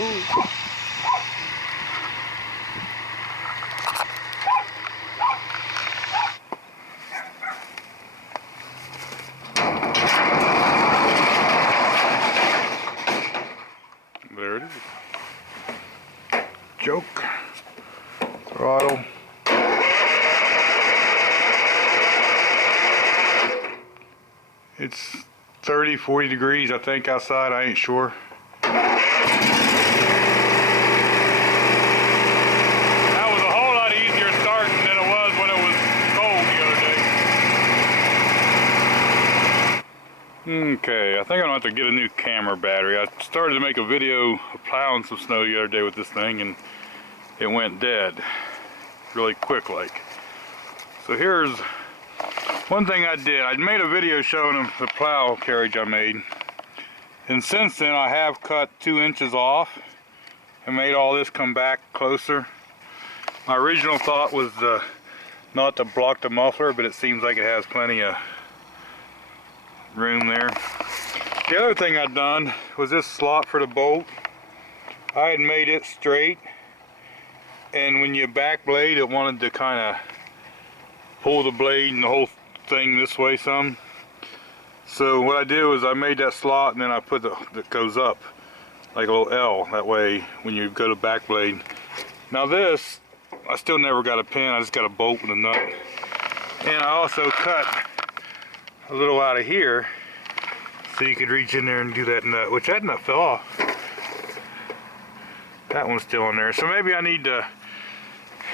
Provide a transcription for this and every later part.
Ooh. There it is. Choke, throttle. It's 30, 40 degrees, I think, outside. I ain't sure. That was a whole lot easier starting than it was when it was cold the other day. Okay, I think I'm gonna have to get a new camera battery. I started to make a video of plowing some snow the other day with this thing, and it went dead really quick like. So here's one thing I did. I made a video showing them the plow carriage I made, and since then I have cut 2 inches off and made all this come back closer. My original thought was not to block the muffler, but it seems like it has plenty of room there. The other thing I'd done was this slot for the bolt. I had made it straight, and when you back blade, it wanted to kind of pull the blade and the whole thing this way some. So what I did was I made that slot, and then I put that goes up like a little L, that way when you go to back blade. Now this, I still never got a pin, I just got a bolt with a nut. And I also cut a little out of here so you could reach in there and do that nut, which that nut fell off. That one's still in there, so maybe I need to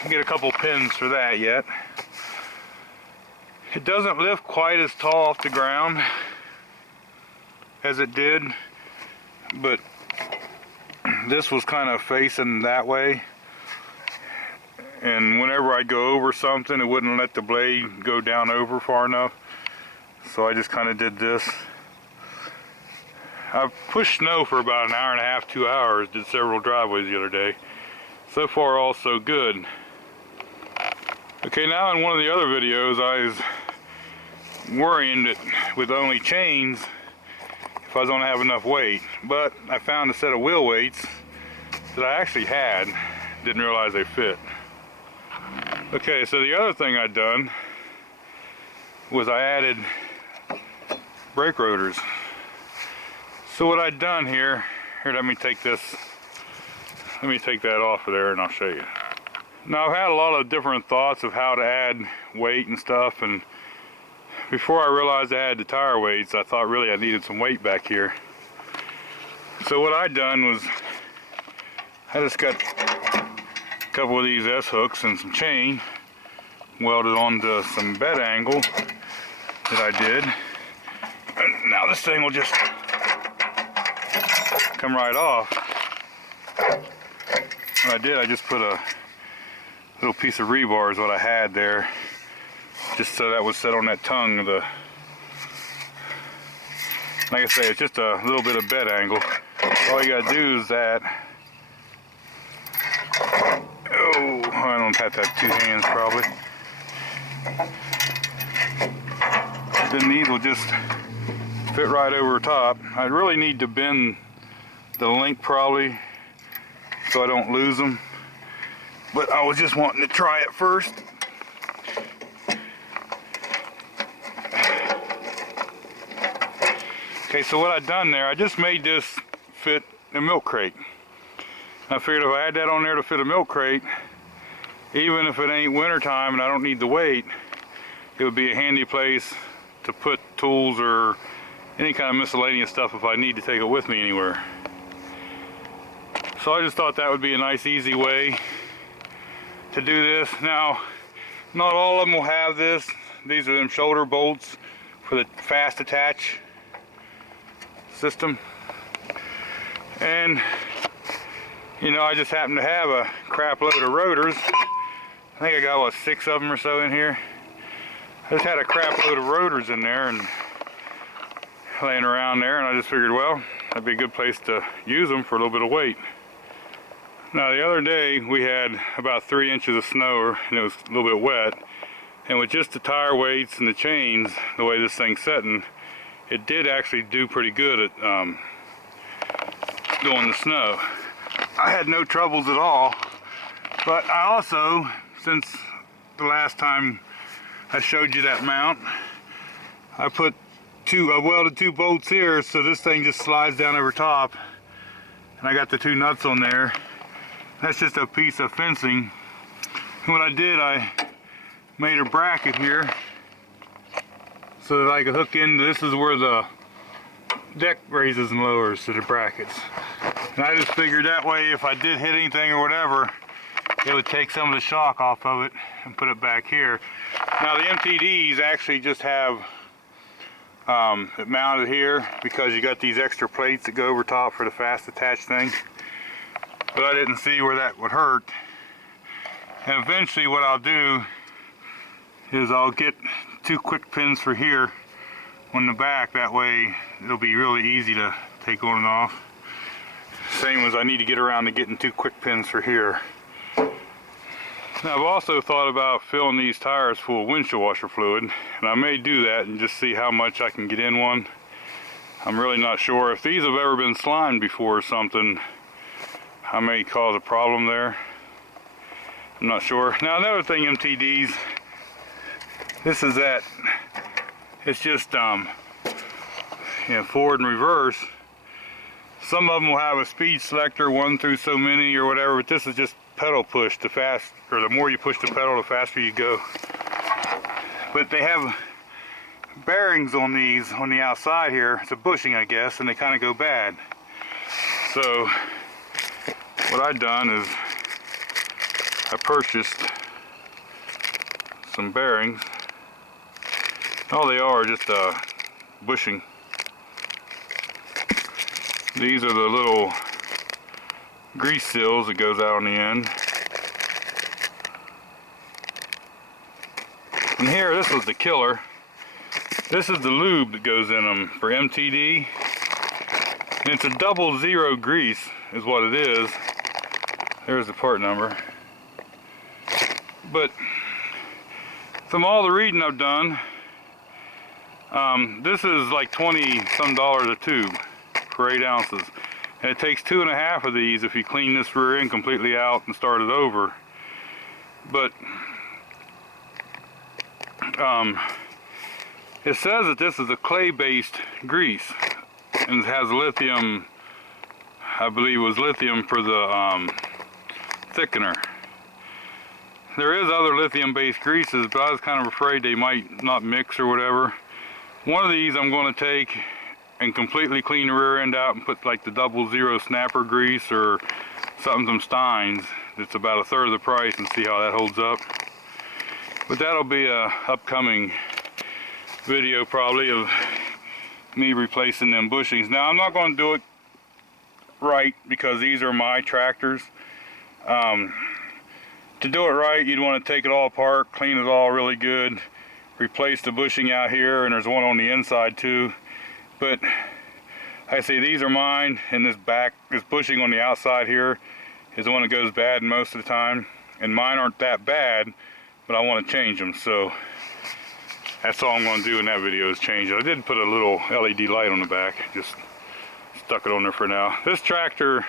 get a couple pins for that yet. It doesn't lift quite as tall off the ground as it did, but this was kind of facing that way, and whenever I'd go over something, it wouldn't let the blade go down over far enough, so I just kind of did this. I've pushed snow for about an hour and a half, 2 hours, did several driveways the other day. So far all so good. Okay, now in one of the other videos I was worrying that with only chains if I was going to have enough weight, but I found a set of wheel weights that I actually had, didn't realize they fit. Okay, so the other thing I'd done was I added brake rotors. So what I'd done here, let me take that off of there and I'll show you. Now I've had a lot of different thoughts of how to add weight and stuff, and before I realized I had the tire weights, I thought really I needed some weight back here. So what I'd done was I just got a couple of these S-hooks and some chain welded onto some bed angle that I did. And now this thing will just come right off. What I did, I just put a little piece of rebar is what I had there, just so that would sit on that tongue of the, like I say, it's just a little bit of bed angle. All you gotta do is that. Oh, I don't have to have 2 hands probably. Then these will just fit right over top. I really need to bend the link probably so I don't lose them, but I was just wanting to try it first. Okay, so what I've done there, I just made this fit a milk crate. I figured if I had that on there to fit a milk crate, even if it ain't winter time and I don't need the weight, it would be a handy place to put tools or any kind of miscellaneous stuff if I need to take it with me anywhere. So I just thought that would be a nice easy way to do this. Now, not all of them will have this. These are them shoulder bolts for the fast attach system. And you know, I just happen to have a crap load of rotors. I think I got, what, 6 of them or so in here. I just had a crap load of rotors in there and laying around there, and I just figured, well, that'd be a good place to use them for a little bit of weight. Now the other day we had about 3 inches of snow, and it was a little bit wet, and with just the tire weights and the chains, the way this thing's setting, it did actually do pretty good at doing the snow. I had no troubles at all. But I also, since the last time I showed you that mount, I welded two bolts here, so this thing just slides down over top, and I got the two nuts on there. That's just a piece of fencing. And what I did, I made a bracket here so that I could hook in. This is where the deck raises and lowers to the brackets. And I just figured that way, if I did hit anything or whatever, it would take some of the shock off of it and put it back here. Now the MTDs actually just have it mounted here because you got these extra plates that go over top for the fast attach thing. But I didn't see where that would hurt. And eventually what I'll do is I'll get two quick pins for here on the back. That way it'll be really easy to take on and off. Same as I need to get around to getting two quick pins for here. Now I've also thought about filling these tires full of windshield washer fluid, and I may do that and just see how much I can get in one. I'm really not sure. If these have ever been slimed before or something, I may cause a problem there. I'm not sure. Now another thing, MTDs, this is that, it's just forward and reverse. Some of them will have a speed selector, 1 through so many or whatever, but this is just pedal push. The more you push the pedal, the faster you go. But they have bearings on these on the outside here. It's a bushing, I guess, and they kind of go bad. So what I've done is I purchased some bearings. All they are just bushing. These are the little grease seals that goes out on the end. And here, this was the killer. This is the lube that goes in them for MTD. And it's a 00 grease is what it is. There's the part number. But from all the reading I've done, this is like $20 some a tube for 8 ounces. And it takes 2.5 of these if you clean this rear end completely out and start it over. But it says that this is a clay-based grease and it has lithium. I believe it was lithium for the thickener. There is other lithium-based greases, but I was kind of afraid they might not mix or whatever. One of these I'm going to take and completely clean the rear end out and put like the 00 snapper grease or something from Stein's. It's about 1/3 of the price, and see how that holds up. But that'll be a upcoming video probably of me replacing them bushings. Now I'm not going to do it right because these are my tractors. To do it right, you'd want to take it all apart, clean it all really good, replace the bushing out here, and there's one on the inside too. But I say these are mine, and this bushing on the outside here is the one that goes bad most of the time. And mine aren't that bad, but I want to change them, so that's all I'm going to do in that video is change it. I did put a little LED light on the back, just stuck it on there for now. This tractor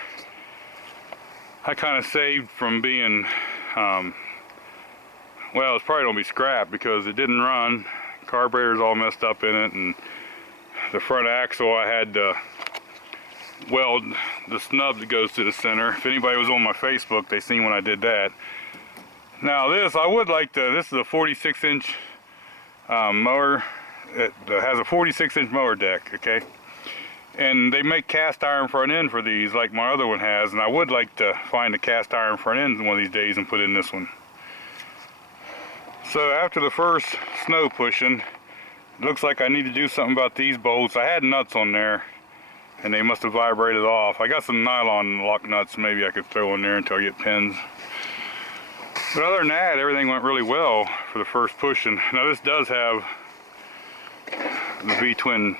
I kind of saved from being, well, it's probably going to be scrapped because it didn't run. Carburetor's all messed up in it, and the front axle I had to weld the snub that goes to the center. If anybody was on my Facebook, they seen when I did that. Now this, I would like to, this is a 46-inch mower. It has a 46-inch mower deck, okay? And they make cast iron front end for these like my other one has, and I would like to find a cast iron front end one of these days and put in this one. So after the first snow pushing, it looks like I need to do something about these bolts. I had nuts on there and they must have vibrated off. I got some nylon lock nuts maybe I could throw in there until I get pins. But other than that, everything went really well for the first pushing. Now this does have the V-twin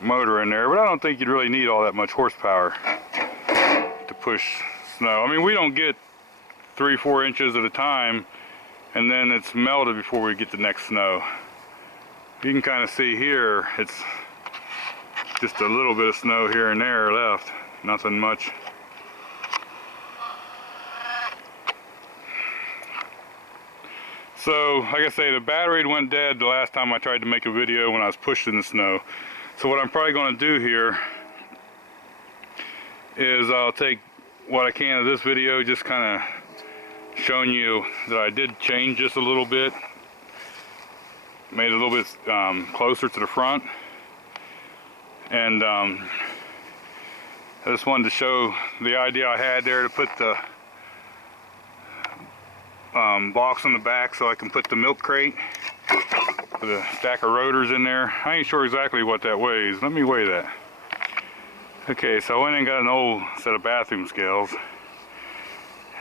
motor in there, but I don't think you'd really need all that much horsepower to push snow. I mean, we don't get 3-4 inches at a time, and then it's melted before we get the next snow. You can kind of see here, it's just a little bit of snow here and there left, nothing much. So, like I say, the battery went dead the last time I tried to make a video when I was pushing the snow. So what I'm probably going to do here is I'll take what I can of this video, just kind of showing you that I did change just a little bit. Made it a little bit closer to the front. And I just wanted to show the idea I had there to put the box on the back so I can put the milk crate with a stack of rotors in there. I ain't sure exactly what that weighs. Let me weigh that. Okay, so I went and got an old set of bathroom scales,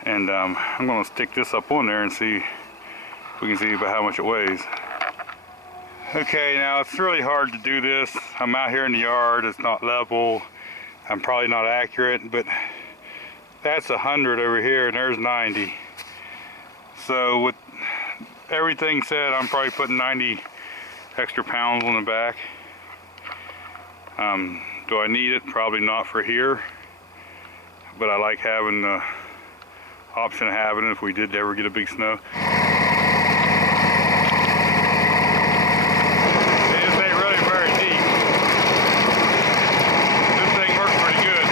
and I'm going to stick this up on there and see if we can see about how much it weighs. Okay, now it's really hard to do this. I'm out here in the yard, it's not level, I'm probably not accurate, but that's 100 over here and there's 90. So with everything said, I'm probably putting 90 extra pounds on the back. Do I need it? Probably not for here, but I like having the option of having it if we did ever get a big snow. This ain't really very deep. This thing works pretty good.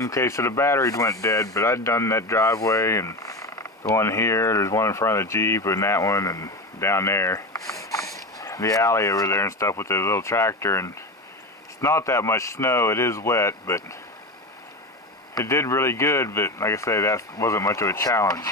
Okay, so the battery went dead, but I'd done that driveway and the one here, there's one in front of the Jeep and that one, and down there, the alley over there and stuff with the little tractor. And it's not that much snow, it is wet, but it did really good. But like I say, that wasn't much of a challenge.